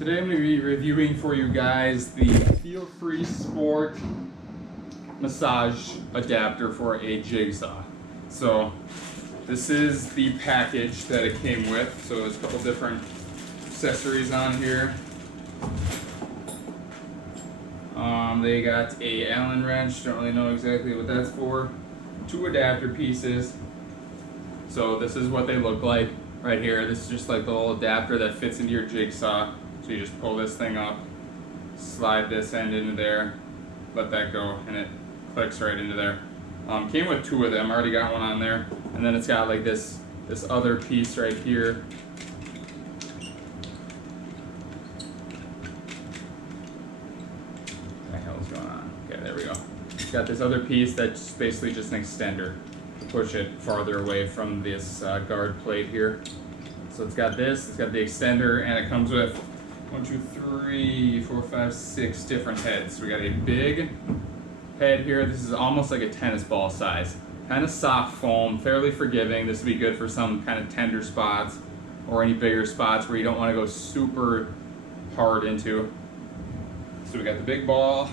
Today I'm going to be reviewing for you guys the FeelFree Sport massage adapter for a Jigsaw. So this is the package that it came with. So there's a couple different accessories on here. They got a Allen wrench, don't really know exactly what that's for. 2 adapter pieces. So this is what they look like right here. This is just like the little adapter that fits into your Jigsaw. So you just pull this thing up, slide this end into there, let that go, and it clicks right into there. Came with 2 of them, already got one on there. And then it's got like this other piece right here. What the hell's going on? Okay, there we go. It's got this other piece that's basically just an extender to push it farther away from this guard plate here. So it's got this, it's got the extender, and it comes with 1, 2, 3, 4, 5, 6 different heads. So we got a big head here. This is almost like a tennis ball size. Kind of soft foam, fairly forgiving. This would be good for some kind of tender spots or any bigger spots where you don't want to go super hard into. So we got the big ball,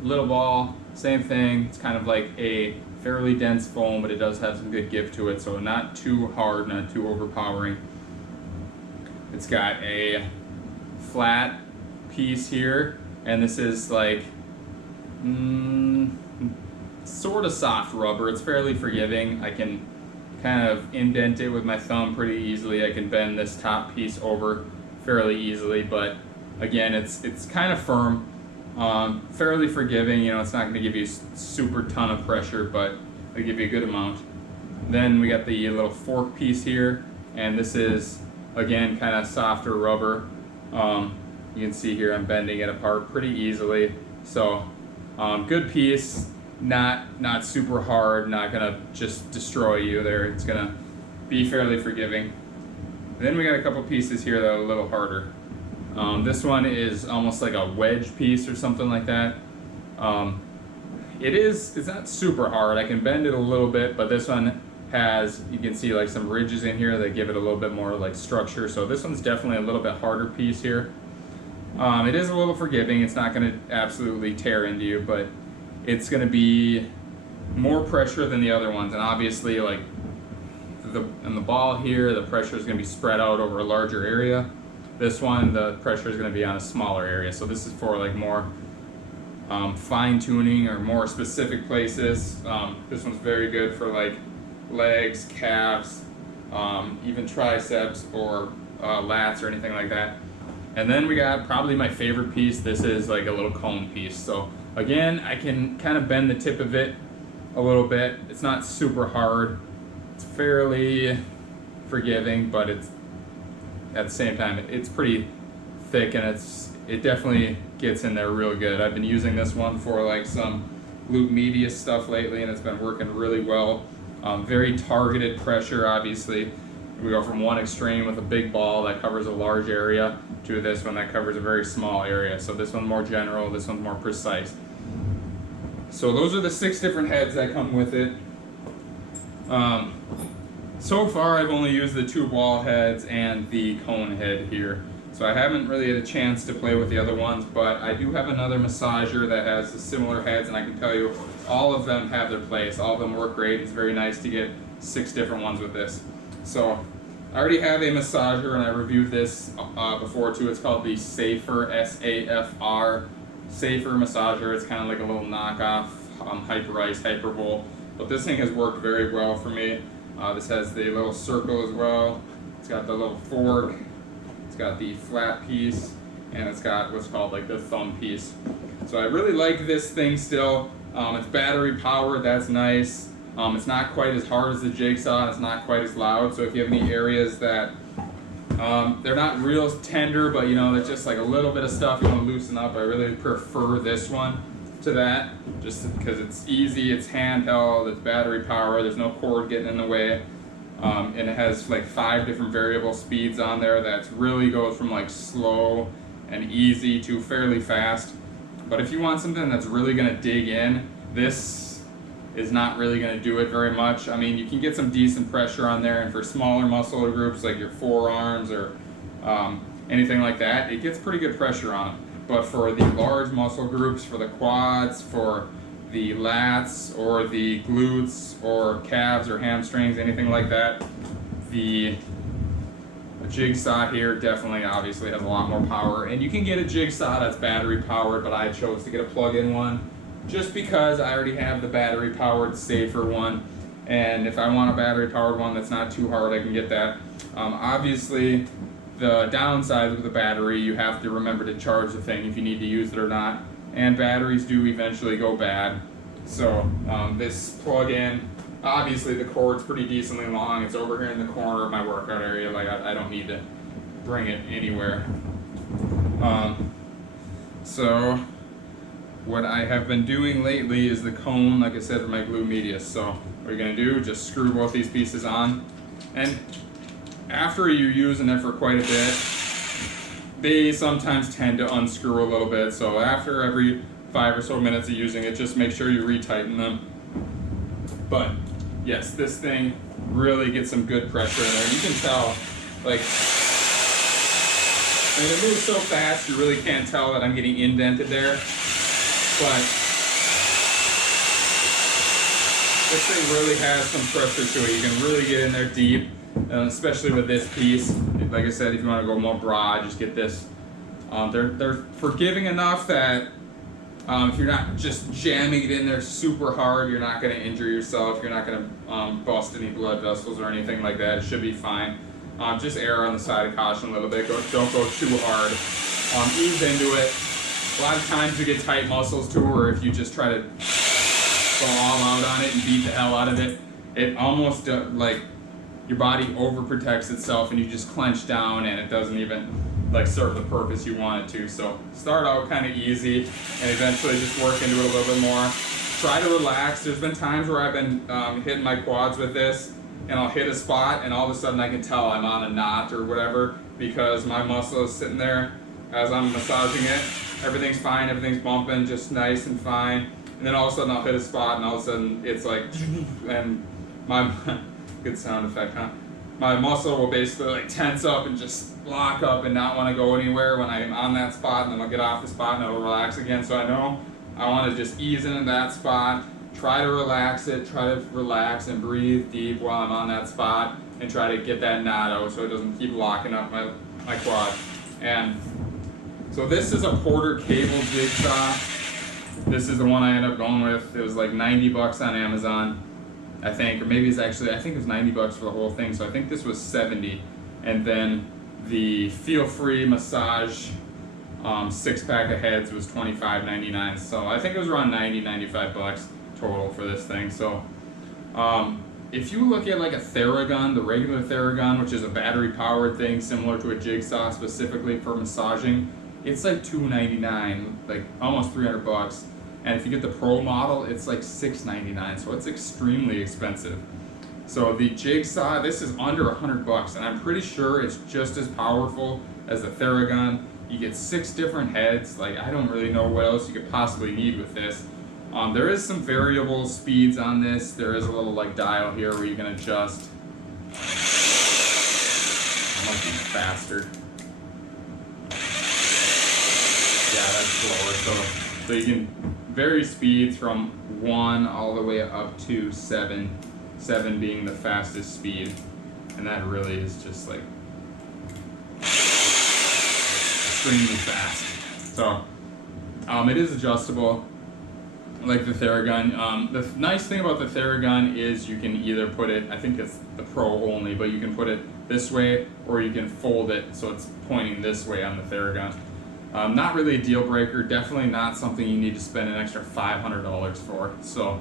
little ball, same thing. It's kind of like a fairly dense foam, but it does have some good give to it. So not too hard, not too overpowering. It's got a flat piece here, and this is like sort of soft rubber. It's fairly forgiving. I can kind of indent it with my thumb pretty easily. I can bend this top piece over fairly easily, but again, it's kind of firm, fairly forgiving. You know, it's not going to give you super ton of pressure, but it'll give you a good amount. Then we got the little fork piece here, and this is again kind of softer rubber. You can see here I'm bending it apart pretty easily. So good piece, not super hard, not gonna just destroy you there. It's gonna be fairly forgiving. Then we got a couple pieces here that are a little harder. This one is almost like a wedge piece or something like that. It's not super hard. I can bend it a little bit, but this one has, you can see like some ridges in here that give it a little bit more like structure. So this one's definitely a little bit harder piece here. It is a little forgiving. It's not going to absolutely tear into you, but it's going to be more pressure than the other ones. And obviously, like on the ball here, the pressure is going to be spread out over a larger area. This one, the pressure is going to be on a smaller area. So this is for like more fine tuning or more specific places. This one's very good for like legs, calves, even triceps or lats or anything like that. And then we got probably my favorite piece. This is like a little cone piece. So again, I can kind of bend the tip of it a little bit. It's not super hard. It's fairly forgiving, but it's at the same time it's pretty thick, and it definitely gets in there real good. I've been using this one for like some glute medius stuff lately, and it's been working really well. Very targeted pressure, obviously. We go from one extreme with a big ball that covers a large area to this one that covers a very small area. So this one's more general, this one's more precise. So those are the 6 different heads that come with it. So far I've only used the 2 ball heads and the cone head here. So I haven't really had a chance to play with the other ones, but I do have another massager that has the similar heads, and I can tell you all of them have their place. All of them work great. It's very nice to get 6 different ones with this. So I already have a massager, and I reviewed this before too. It's called the Safer, S-A-F-R, Safer massager. It's kind of like a little knockoff Hyperice, Hypervol. But this thing has worked very well for me. This has the little circle as well. It's got the little fork. It's got the flat piece, and it's got what's called like the thumb piece. So I really like this thing still. It's battery powered, that's nice. It's not quite as hard as the Jigsaw, and it's not quite as loud. So if you have any areas that they're not real tender, but you know, there's just like a little bit of stuff you want to loosen up, I really prefer this one to that, just because it's easy, it's handheld, it's battery powered, there's no cord getting in the way. And it has like 5 different variable speeds on there that really goes from like slow and easy to fairly fast. But if you want something that's really going to dig in, this is not really going to do it very much. I mean, you can get some decent pressure on there, and for smaller muscle groups like your forearms or anything like that, it gets pretty good pressure on them. But for the large muscle groups, for the quads, for the lats or the glutes or calves or hamstrings, anything like that, the Jigsaw here definitely obviously has a lot more power. And you can get a Jigsaw that's battery powered, but I chose to get a plug-in one just because I already have the battery powered safer one. And if I want a battery powered one that's not too hard, I can get that. Obviously, the downside with the battery, you have to remember to charge the thing if you need to use it or not. And batteries do eventually go bad. So this plug-in, obviously the cord's pretty decently long. It's over here in the corner of my workout area. Like I don't need to bring it anywhere. So what I have been doing lately is the cone, like I said, for my glute medius. So what you're gonna do, just screw both these pieces on. And after you're using it for quite a bit, they sometimes tend to unscrew a little bit. So after every 5 or so minutes of using it, just make sure you retighten them. But yes, this thing really gets some good pressure in there. You can tell, like, I mean, it moves so fast, you really can't tell that I'm getting indented there. But this thing really has some pressure to it. You can really get in there deep, especially with this piece. Like I said, if you want to go more broad, just get this. They're forgiving enough that if you're not just jamming it in there super hard, you're not going to injure yourself. You're not going to bust any blood vessels or anything like that. It should be fine. Just err on the side of caution a little bit. Don't go too hard. Ease into it. A lot of times you get tight muscles too, or if you just try to go all out on it and beat the hell out of it, it almost like your body overprotects itself and you just clench down and it doesn't even like serve the purpose you want it to. So start out kind of easy and eventually just work into it a little bit more. Try to relax. There's been times where I've been hitting my quads with this and I'll hit a spot and all of a sudden I can tell I'm on a knot or whatever because my muscle is sitting there as I'm massaging it. Everything's fine, everything's bumping just nice and fine. And then all of a sudden I'll hit a spot and all of a sudden it's like, and my, good sound effect, huh? My muscle will basically like tense up and just lock up and not want to go anywhere when I'm on that spot, and then I'll get off the spot and it'll relax again. So I know I want to just ease into that spot, try to relax it, try to relax and breathe deep while I'm on that spot and try to get that knot out so it doesn't keep locking up my quad. And so this is a Porter cable Jigsaw. This is the one I ended up going with. It was like 90 bucks on Amazon, I think, or maybe it's actually, I think it was 90 bucks for the whole thing. So I think this was 70. And then the FeelFree massage 6-pack of heads was $25.99. So I think it was around 95 bucks total for this thing. So if you look at like a Theragun, the regular Theragun, which is a battery powered thing similar to a Jigsaw specifically for massaging, it's like $299, like almost 300 bucks. And if you get the Pro model, it's like $699, so it's extremely expensive. So the Jigsaw, this is under 100 bucks, and I'm pretty sure it's just as powerful as the Theragun. You get 6 different heads. Like, I don't really know what else you could possibly need with this. There is some variable speeds on this. There is a little like dial here where you can adjust. I might be faster. Yeah, that's slower. So you can vary speeds from 1 all the way up to 7. 7 being the fastest speed, and that really is just like extremely fast. So it is adjustable like the Theragun. The nice thing about the Theragun is you can either put it, I think it's the Pro only, but you can put it this way or you can fold it so it's pointing this way on the Theragun. Not really a deal breaker, definitely not something you need to spend an extra $500 for. So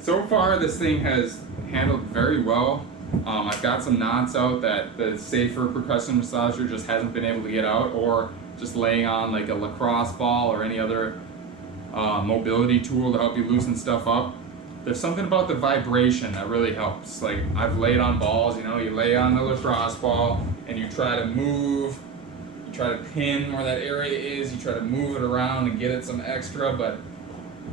so far this thing has handled very well. I've got some knots out that the safer percussion massager just hasn't been able to get out, or just laying on like a lacrosse ball or any other mobility tool to help you loosen stuff up. There's something about the vibration that really helps. Like, I've laid on balls, you know, you lay on the lacrosse ball and you try to move, you try to pin where that area is, you try to move it around and get it some extra, but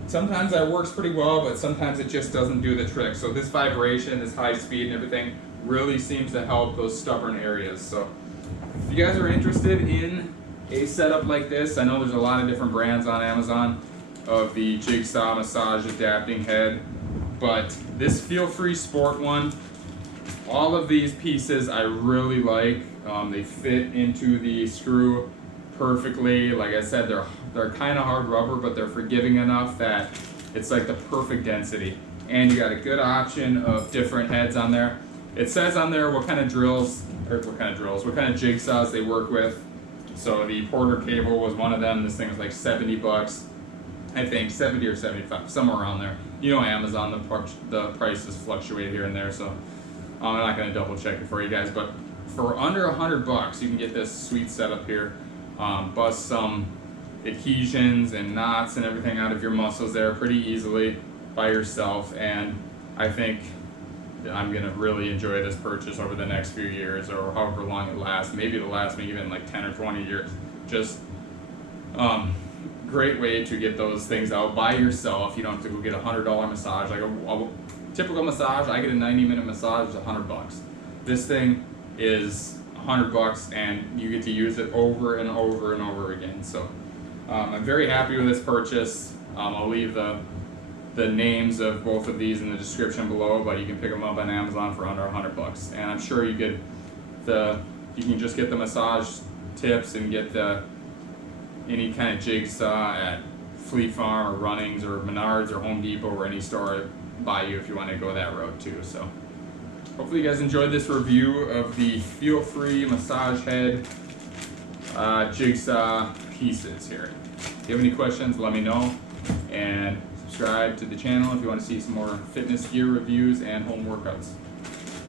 sometimes that works pretty well, but sometimes it just doesn't do the trick. So this vibration, this high speed and everything really seems to help those stubborn areas. So If you guys are interested in a setup like this, I know there's a lot of different brands on Amazon of the Jigsaw massage adapting head, but this FeelFree Sport one, all of these pieces I really like. They fit into the screw perfectly. Like I said, they're kind of hard rubber, but they're forgiving enough that it's like the perfect density. And you got a good option of different heads on there. It says on there what kind of jigsaws they work with. So the Porter cable was one of them. This thing was like 70 bucks. I think 70 or 75, somewhere around there. You know, Amazon, the prices fluctuate here and there, so I'm not going to double check it for you guys. But for under 100 bucks, you can get this sweet setup here. Bust some adhesions and knots and everything out of your muscles there pretty easily by yourself, and I think I'm going to really enjoy this purchase over the next few years, or however long it lasts. Maybe it'll last me even like 10 or 20 years. Just great way to get those things out by yourself. You don't have to go get a $100 massage. Like a typical massage, I get a 90-minute massage, it's $100. This thing is $100 and you get to use it over and over and over again. So I'm very happy with this purchase. I'll leave the names of both of these in the description below, but you can pick them up on Amazon for under $100. And I'm sure you can just get the massage tips and get any kind of jigsaw at Fleet Farm or Runnings or Menards or Home Depot or any store by you if you want to go that road too. So hopefully you guys enjoyed this review of the FeelFree massage head jigsaw pieces here. If you have any questions, let me know, and subscribe to the channel if you want to see some more fitness gear reviews and home workouts.